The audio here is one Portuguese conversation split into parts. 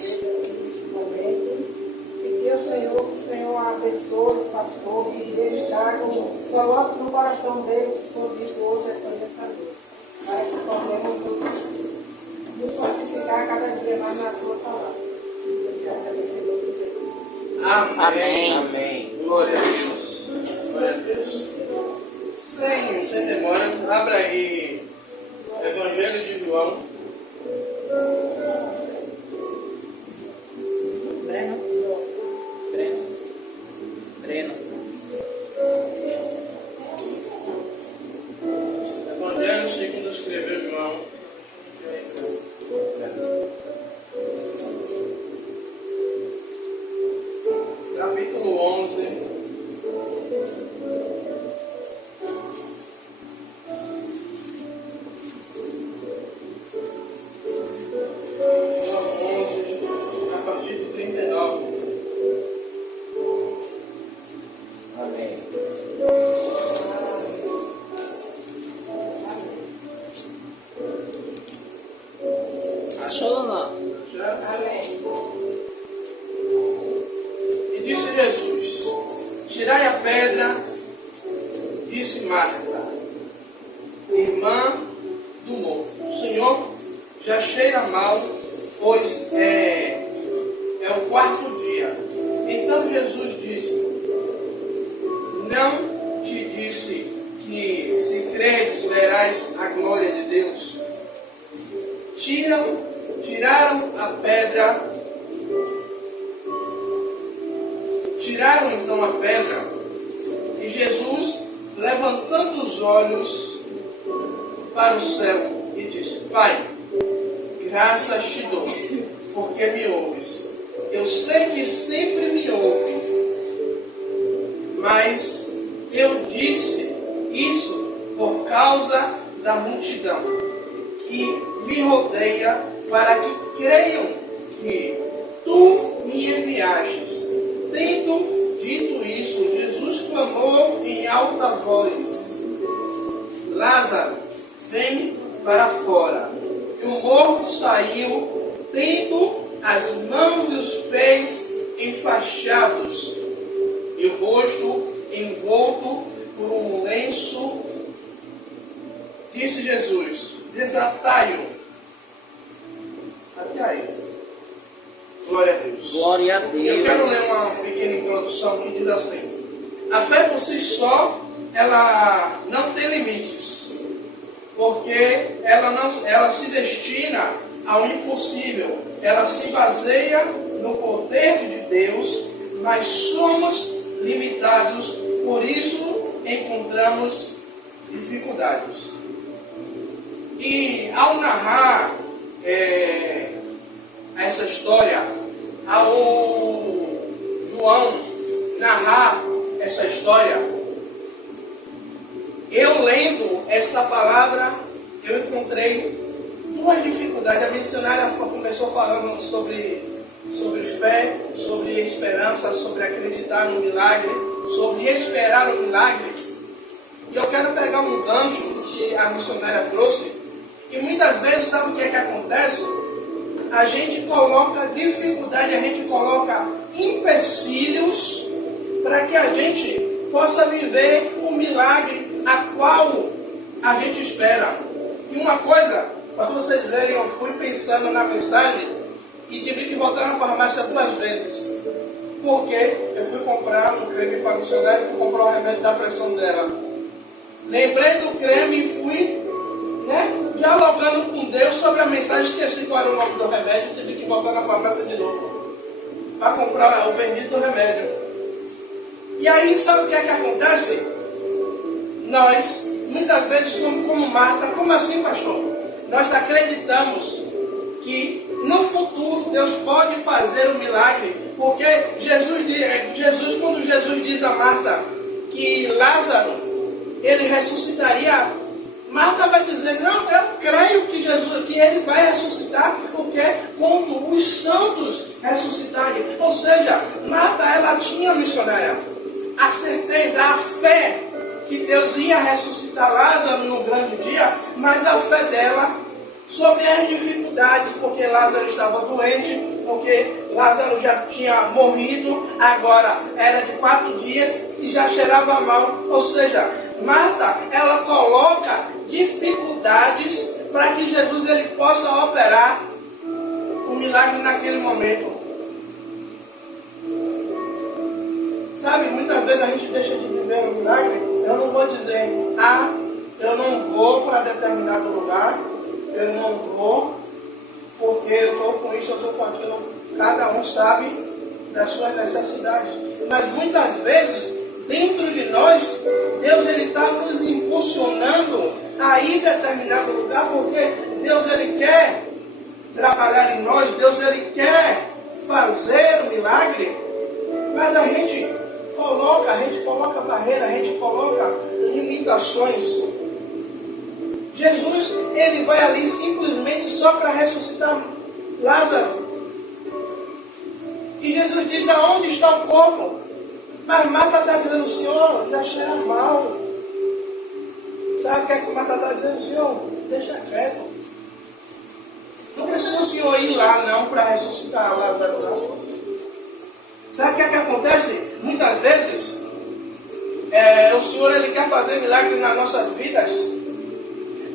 E que o Senhor abençoe o pastor e ele coloque no coração dele sobre isso hoje, essa noite. Para que possamos nos santificar cada dia mais na tua palavra. Amém. Amém. Glória a Deus. Glória a Deus. Sem demoras, abra aí Evangelho de João. Breno. Evangelho segundo escreveu João. Capítulo 11. A partir do 39. Amém. Achou ou não? E disse Jesus: tirai a pedra, disse Marta, irmã do morto. O Senhor já cheira mal, pois é o quarto dia. Então Jesus disse: não te disse que se creres verás a glória de Deus? Tiraram a pedra. Tiraram então a pedra. E Jesus, levantando os olhos para o céu, e disse: Pai, graças te dou, porque me ouves. Eu sei que sempre me ouve, mas eu disse isso por causa da multidão que me rodeia, para que creiam que tu me enviastes. Tendo dito isso, Jesus clamou em alta voz: Lázaro, vem para fora. E o morto saiu, tendo as mãos e os pés enfaixados, e o rosto envolto por um lenço. Disse Jesus: desatai-o. Até aí. Glória a Deus. Glória a Deus. Eu quero ler uma pequena introdução que diz assim: a fé por si só, ela não tem limites, porque ela se destina ao impossível, ela se baseia no poder de Deus, mas somos limitados, por isso encontramos dificuldades. E ao narrar essa história, ao João narrar essa história, eu lendo essa palavra, eu encontrei duas dificuldades. A missionária começou falando sobre fé, sobre esperança, sobre acreditar no milagre, sobre esperar o milagre. E eu quero pegar um gancho que a missionária trouxe, e muitas vezes, sabe o que é que acontece? A gente coloca dificuldade, a gente coloca empecilhos para que a gente possa viver o milagre a qual a gente espera. E uma coisa, para vocês verem, eu fui pensando na mensagem e tive que voltar na farmácia 2 vezes. Porque eu fui comprar um creme para a missionária e fui comprar o remédio da pressão dela. Lembrei do creme e fui dialogando com Deus sobre a mensagem, esqueci qual era o nome do remédio, tive que voltar na farmácia de novo para comprar o bendito remédio. E aí, sabe o que é que acontece? Nós, muitas vezes, somos como Marta. Como assim, pastor? Nós acreditamos que no futuro Deus pode fazer um milagre, porque quando Jesus diz a Marta que Lázaro, ele ressuscitaria, Marta vai dizer: não, eu creio que ele vai ressuscitar, porque como os santos ressuscitarem. Ou seja, Marta, ela tinha, missionária, a certeza, a fé que Deus ia ressuscitar Lázaro no grande dia, mas a fé dela sobre as dificuldades, porque Lázaro estava doente, porque Lázaro já tinha morrido, agora era de 4 dias e já cheirava mal. Ou seja, Marta, ela coloca dificuldades para que Jesus ele possa operar o milagre naquele momento. Sabe, muitas vezes a gente deixa de viver um milagre. Eu não vou dizer, eu não vou para determinado lugar, eu não vou porque eu estou com isso, eu estou com aquilo. Cada um sabe das suas necessidades. Mas muitas vezes, dentro de nós, Deus está nos impulsionando a ir a determinado lugar, porque Deus ele quer trabalhar em nós, Deus ele quer fazer o milagre, mas a gente coloca barreira, a gente coloca limitações. Jesus, ele vai ali simplesmente só para ressuscitar Lázaro. E Jesus diz, aonde está o corpo? Mas Marta está dizendo, Senhor, já cheira mal. Sabe o que é que Marta está dizendo? Senhor, deixa quieto. Não precisa o Senhor ir lá não para ressuscitar Lázaro não. Sabe o que é que acontece? Muitas vezes, o Senhor ele quer fazer milagre nas nossas vidas,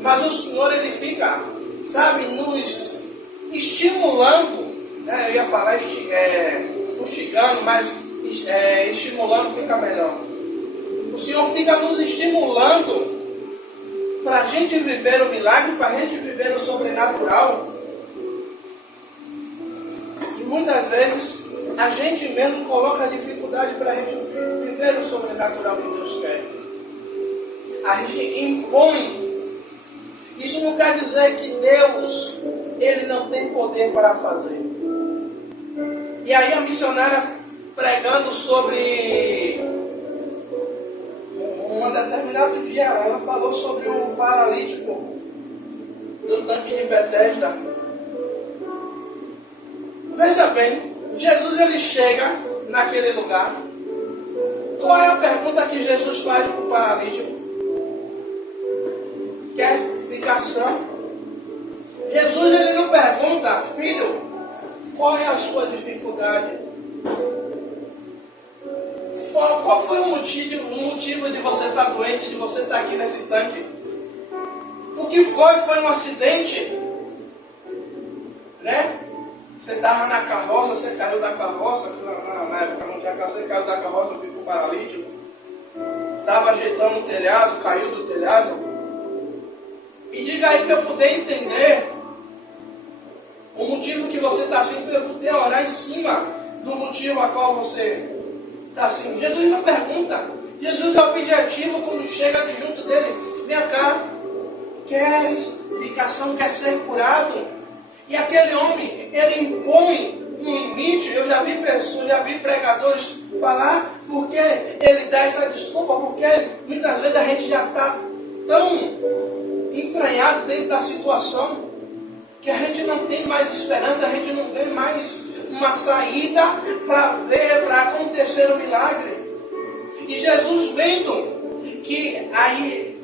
mas o Senhor ele fica, sabe, nos estimulando, né? Eu ia falar fustigando, mas estimulando fica melhor. O Senhor fica nos estimulando para a gente viver o milagre, para a gente viver o sobrenatural. E muitas vezes a gente mesmo coloca dificuldade para a gente viver o sobrenatural que Deus quer. A gente impõe. Isso não quer dizer que Deus ele não tem poder para fazer. E aí a missionária pregando sobre um determinado dia, ela falou sobre um paralítico do tanque de Betesda. Veja bem, Jesus ele chega naquele lugar. Qual é a pergunta que Jesus faz para o paralítico? Quer ficar sã? Jesus ele não pergunta, filho, qual é a sua dificuldade? Qual foi o motivo de você estar doente, de você estar aqui nesse tanque? O que foi? Foi um acidente? Né? Você estava na carroça, você caiu da carroça, na época não tinha carroça, você caiu da carroça, ficou paralítico. Estava ajeitando o telhado, caiu do telhado. Me diga aí para eu poder entender o motivo que você está assim, para eu poder orar em cima do motivo a qual você está assim. Jesus não pergunta. Jesus é objetivo quando chega de junto dele. Vem cá, queres ficar são, quer ser curado? E aquele homem, ele impõe um limite. Eu já vi pessoas, já vi pregadores falar, porque ele dá essa desculpa, porque muitas vezes a gente já está tão entranhado dentro da situação, que a gente não tem mais esperança, a gente não vê mais uma saída para acontecer o milagre. E Jesus vendo que aí,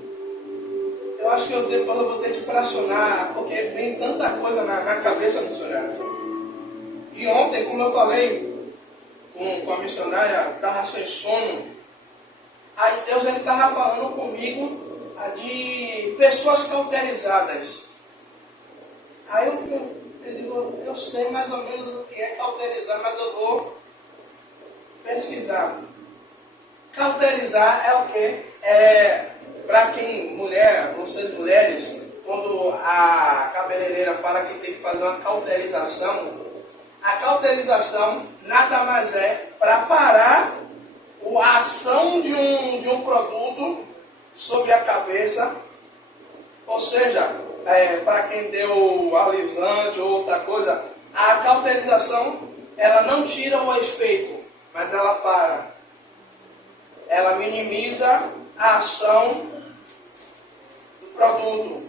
eu acho que depois eu vou ter que fracionar, porque vem tanta coisa na cabeça missionária. E ontem, como eu falei com a missionária, estava sem sono. Aí Deus estava falando comigo de pessoas cauterizadas. Aí eu digo, eu sei mais ou menos o que é cauterizar, mas eu vou pesquisar. Cauterizar é o quê? Para quem, vocês mulheres, quando a cabeleireira fala que tem que fazer uma cauterização, a cauterização nada mais é para parar a ação de um produto sobre a cabeça. Ou seja, para quem deu alisante ou outra coisa, a cauterização ela não tira o efeito, mas ela para. Ela minimiza a ação do produto.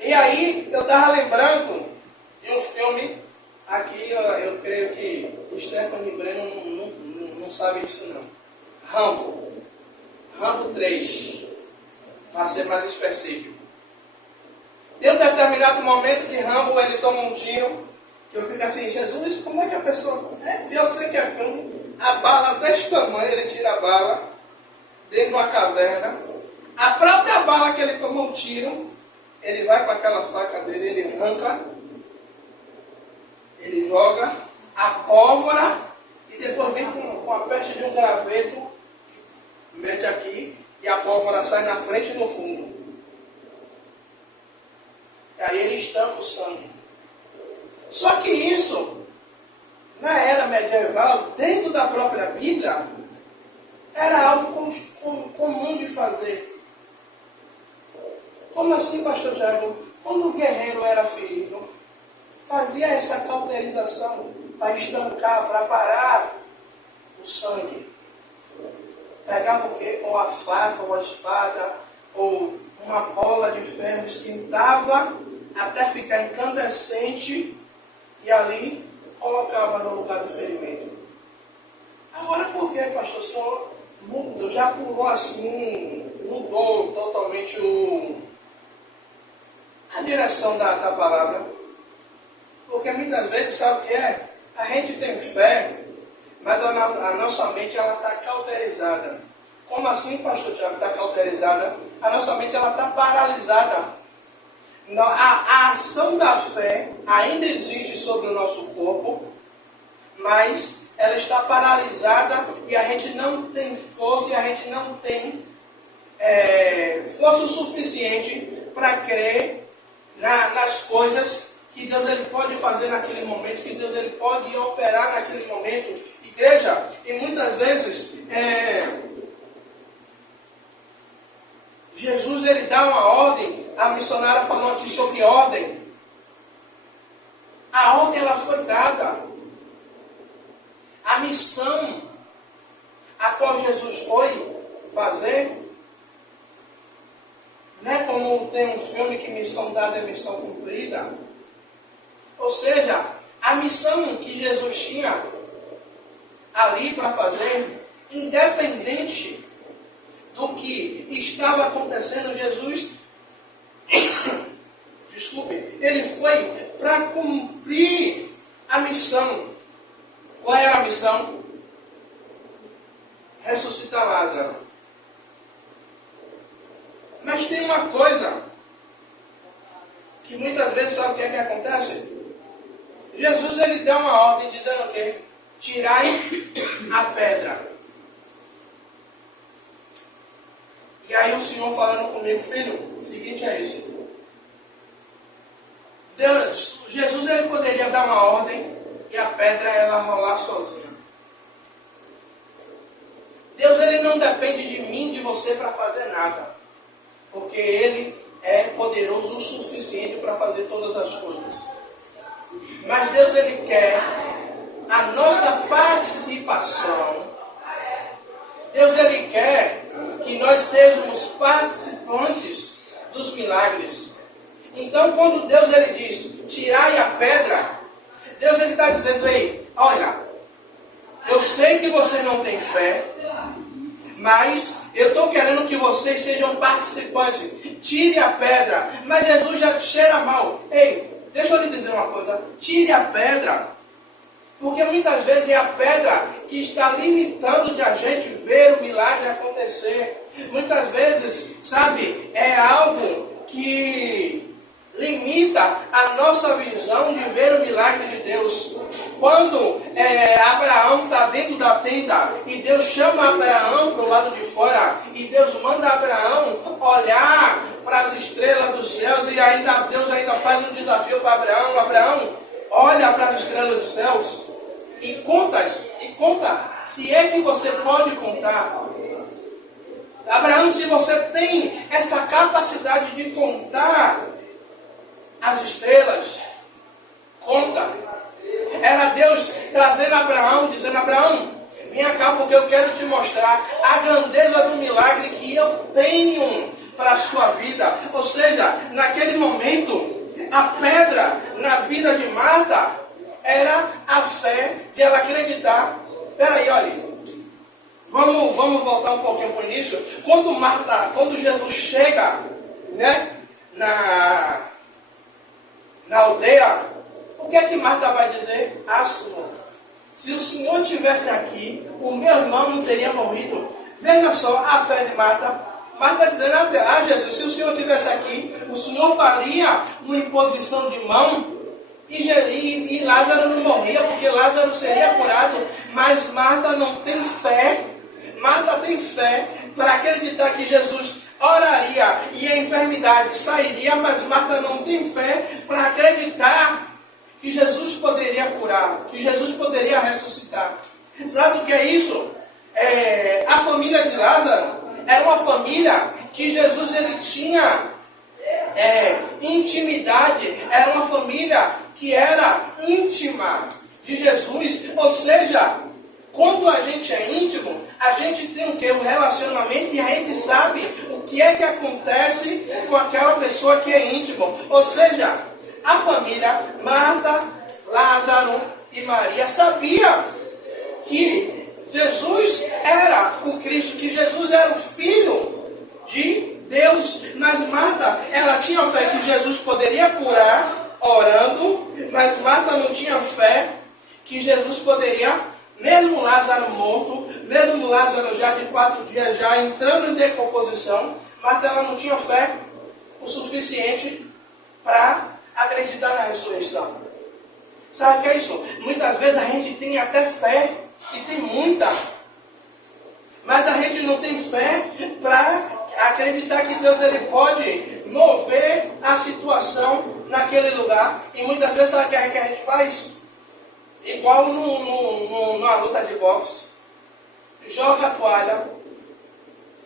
E aí eu estava lembrando de um filme, aqui eu creio que Stephanie Breno não sabe disso não. Rambo 3, para ser mais específico. Tem um determinado momento que Rambo ele toma um tiro, que eu fico assim, Jesus, como é que a pessoa... Eu sei que é filme, a bala desse tamanho, ele tira a bala dentro de uma caverna. A própria bala que ele tomou um tiro, ele vai com aquela faca dele, ele arranca, ele joga a pólvora e depois vem com a peste de um graveto, mete aqui e a pólvora sai na frente e no fundo. E aí ele estampa o sangue. Só que isso, na era medieval, dentro da própria Bíblia, era algo comum de fazer. Como assim, pastor Tiago? Quando o guerreiro era ferido, fazia essa cauterização para estancar, para parar o sangue. Pegava o quê? Ou a faca, ou a espada, ou uma bola de ferro, esquentava até ficar incandescente e ali colocava no lugar do ferimento. Agora por que, pastor? O senhor mudou, já pulou assim, mudou totalmente a direção da palavra? Porque muitas vezes, sabe o que é? A gente tem fé, mas a nossa mente está cauterizada. Como assim, pastor Tiago, está cauterizada? A nossa mente está paralisada. A ação da fé ainda existe sobre o nosso corpo, mas ela está paralisada e a gente não tem força, e a gente não tem força o suficiente para crer nas coisas que Deus ele pode fazer naquele momento, que Deus ele pode operar naquele momento. Igreja, e muitas vezes Jesus ele dá uma ordem. A missionária falou aqui sobre ordem. A ordem ela foi dada. A missão a qual Jesus foi fazer, não é como tem um filme que missão dada é missão cumprida. Ou seja, a missão que Jesus tinha ali para fazer, independente do que estava acontecendo, Jesus, desculpe, ele foi para cumprir a missão. Qual era a missão? Ressuscitar Lázaro. Mas tem uma coisa que muitas vezes, sabe o que é que acontece? Jesus ele dá uma ordem dizendo o quê? Tirai a pedra. E aí o Senhor falando comigo, filho, o seguinte é isso. Jesus ele poderia dar uma ordem e a pedra ela rolar sozinha. Deus ele não depende de mim, de você para fazer nada. Porque ele é poderoso o suficiente para fazer todas as coisas. Mas Deus ele quer a nossa participação. Deus ele quer que nós sejamos participantes dos milagres. Então quando Deus ele diz, tirai a pedra, Deus ele está dizendo, ei, olha, eu sei que você não tem fé, mas eu estou querendo que vocês sejam participantes. Tire a pedra. Mas Jesus já cheira mal. Ei, deixa eu lhe dizer uma coisa. Tire a pedra. Porque muitas vezes é a pedra que está limitando de a gente ver o milagre acontecer. Muitas vezes, sabe, é algo que limita a nossa visão de ver o milagre de Deus. Quando Abraão está dentro da tenda e Deus chama Abraão para o lado de fora e Deus manda Abraão olhar para as estrelas dos céus e Deus ainda faz um desafio para Abraão. Abraão, olha para as estrelas dos céus e conta, se é que você pode contar. Abraão, se você tem essa capacidade de contar as estrelas, conta. Era Deus trazendo Abraão, dizendo, Abraão, vem cá porque eu quero te mostrar a grandeza do milagre que eu tenho para a sua vida. Ou seja, naquele momento, a pedra na vida de Marta era a fé de ela acreditar. Peraí, olha, vamos voltar um pouquinho para o início. Quando Jesus chega, né, na aldeia, o que é que Marta vai dizer? Ah, Senhor, se o Senhor estivesse aqui, o meu irmão não teria morrido. Veja só a fé de Marta. Marta dizendo, ah, Jesus, se o Senhor estivesse aqui, o Senhor faria uma imposição de mão e Lázaro não morria, porque Lázaro seria curado. Mas Marta não tem fé. Marta tem fé para acreditar que Jesus oraria e a enfermidade sairia, mas Marta não tem fé para acreditar que Jesus poderia curar, que Jesus poderia ressuscitar. Sabe o que é isso? A família de Lázaro era uma família que Jesus ele tinha intimidade, era uma família que era íntima de Jesus, ou seja, quando a gente é íntimo, a gente tem o quê? Um relacionamento e a gente sabe o que é que acontece com aquela pessoa que é íntimo. Ou seja, a família, Marta, Lázaro e Maria, sabia que Jesus era o Cristo, que Jesus era o Filho de Deus. Mas Marta, ela tinha fé que Jesus poderia curar orando, mas Marta não tinha fé que Jesus poderia, mesmo Lázaro morto, mesmo Lázaro já de 4 dias, já entrando em decomposição, Marta ela não tinha fé o suficiente para acreditar na ressurreição. Sabe o que é isso? Muitas vezes a gente tem até fé, e tem muita, mas a gente não tem fé para acreditar que Deus ele pode mover a situação naquele lugar. E muitas vezes sabe o que a gente faz? Igual numa luta de boxe, joga a toalha.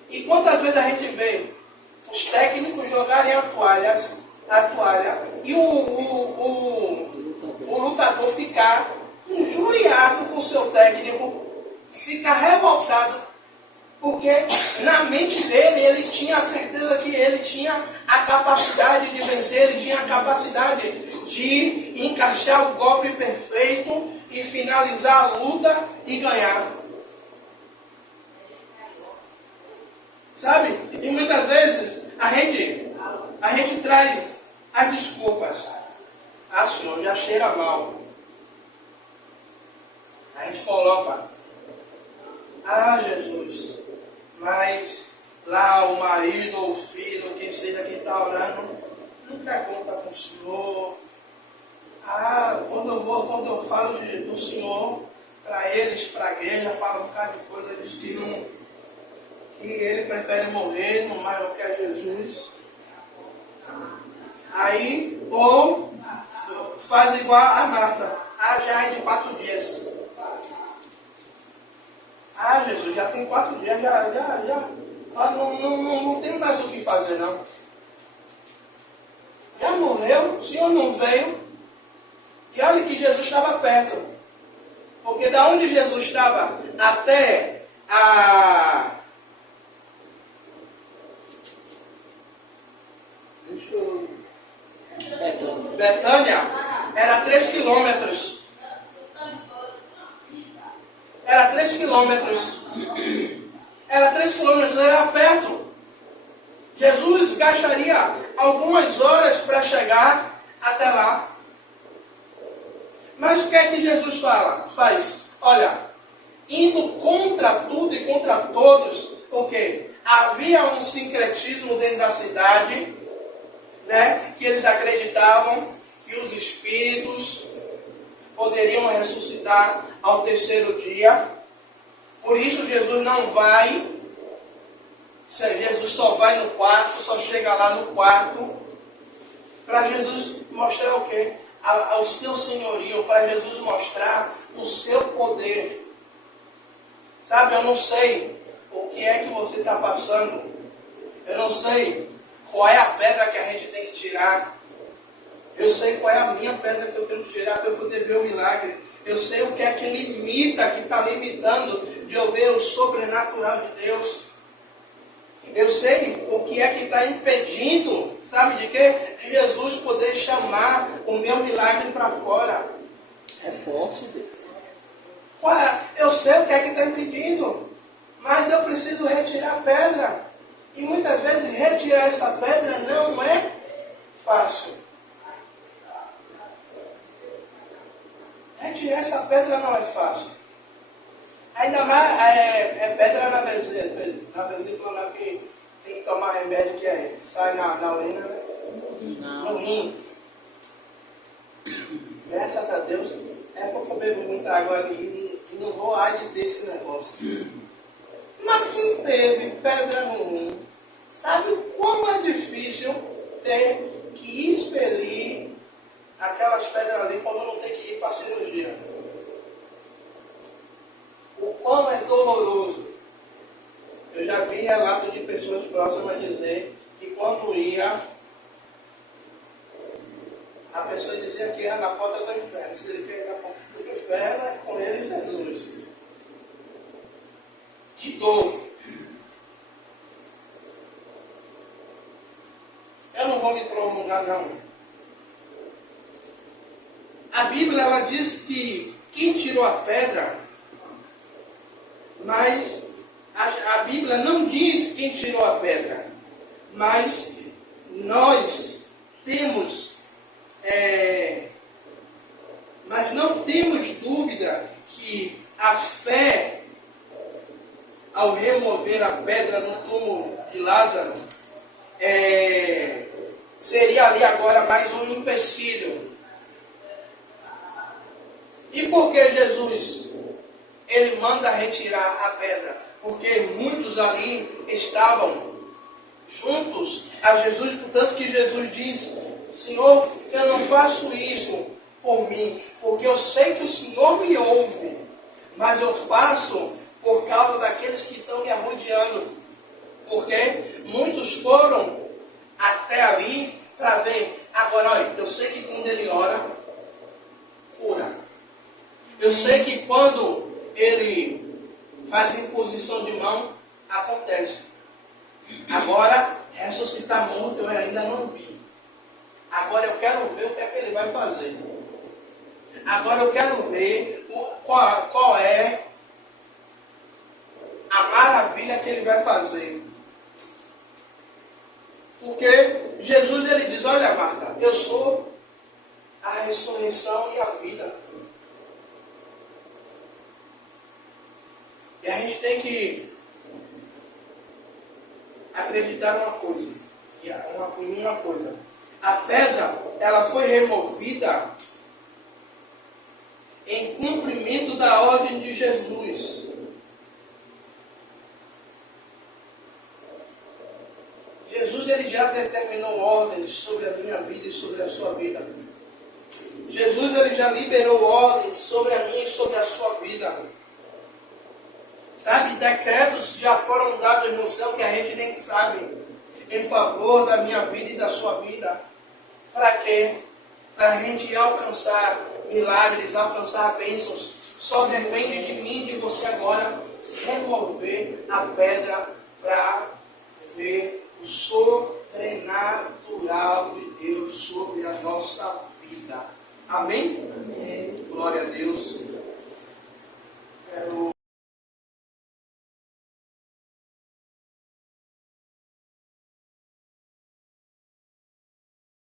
E quantas vezes a gente vê os técnicos jogarem a toalha e o lutador ficar injuriado com o seu técnico, ficar revoltado, porque na mente dele ele tinha a certeza que ele tinha a capacidade de vencer, ele tinha a capacidade de encaixar o golpe perfeito e finalizar a luta e ganhar. Sabe? E muitas vezes a gente traz as desculpas. Ah, Senhor, já cheira mal. A gente coloca, ah, Jesus, mas lá o marido ou o filho, quem seja quem está orando, nunca conta com o Senhor. Ah, quando eu falo do Senhor para eles, para a igreja, falo um bocado de coisa, eles dizem que ele prefere morrer, não mais do que a Jesus. Aí, ou faz igual a Marta, já é de 4 dias. Ah, Jesus, já tem 4 dias, já. Não tem mais o que fazer, não. Já morreu, o Senhor não veio. E olha que Jesus estava perto. Porque da onde Jesus estava até a... Betânia, era 3 quilômetros. Era 3 quilômetros. Era perto. Jesus gastaria algumas horas para chegar até lá. Mas o que é que Jesus faz? Olha, indo contra tudo e contra todos, porque havia um sincretismo dentro da cidade, né, que eles acreditavam que os espíritos poderiam ressuscitar ao 3º dia. Por isso Jesus não vai, Jesus só vai no quarto, só chega lá no quarto, para Jesus mostrar o quê? O seu senhorio, para Jesus mostrar o seu poder. Sabe, eu não sei o que é que você está passando, eu não sei qual é a pedra que a gente tem que tirar. Eu sei qual é a minha pedra que eu tenho que tirar para eu poder ver o milagre. Eu sei o que é que limita, que está limitando de eu ver o sobrenatural de Deus. Eu sei o que é que está impedindo, sabe de quê? De Jesus poder chamar o meu milagre para fora. É forte, Deus. Eu sei o que é que está impedindo, mas eu preciso retirar a pedra. E muitas vezes retirar essa pedra não é fácil. Gente, essa pedra não é fácil. Ainda mais é pedra na vesícula lá que tem que tomar remédio que sai na urina, né? No rim. Graças a Deus, é porque eu bebo muita água ali e não vou agir desse negócio. Mas quem teve pedra no rim, sabe o quão é difícil ter que expelir aquelas pedras ali quando não tem que ir para a cirurgia. O quão é doloroso. Eu já vi relatos de pessoas próximas dizer que quando ia, a pessoa dizia que ia na porta do inferno. Se ele quer ir na porta do inferno, é com ele Jesus. De dor. Eu não vou me prolongar, não. A Bíblia, ela diz que quem tirou a pedra, mas a Bíblia não diz quem tirou a pedra, mas nós temos, mas não temos dúvida que a fé, ao remover a pedra do túmulo de Lázaro, seria ali agora mais um empecilho. E por que Jesus, ele manda retirar a pedra? Porque muitos ali estavam juntos a Jesus, portanto que Jesus diz: Senhor, eu não faço isso por mim, porque eu sei que o Senhor me ouve, mas eu faço por causa daqueles que estão me arrodeando. Porque muitos foram até ali para ver. Agora, olha, eu sei que quando ele ora, cura. Eu sei que quando ele faz imposição de mão, acontece. Agora, ressuscitar morto eu ainda não vi. Agora eu quero ver o que é que ele vai fazer. Agora eu quero ver qual é a maravilha que ele vai fazer. Porque Jesus, ele diz: olha, Marta, eu sou a ressurreição e a vida. E a gente tem que acreditar numa coisa. Uma coisa. A pedra, ela foi removida em cumprimento da ordem de Jesus. Jesus, ele já determinou ordens sobre a minha vida e sobre a sua vida. Jesus, ele já liberou ordens sobre a minha e sobre a sua vida. Sabe, decretos já foram dados no céu que a gente nem sabe, em favor da minha vida e da sua vida. Para quê? Para a gente alcançar milagres, alcançar bênçãos. Só depende de mim e de você agora remover a pedra para ver o sobrenatural de Deus sobre a nossa vida. Amém?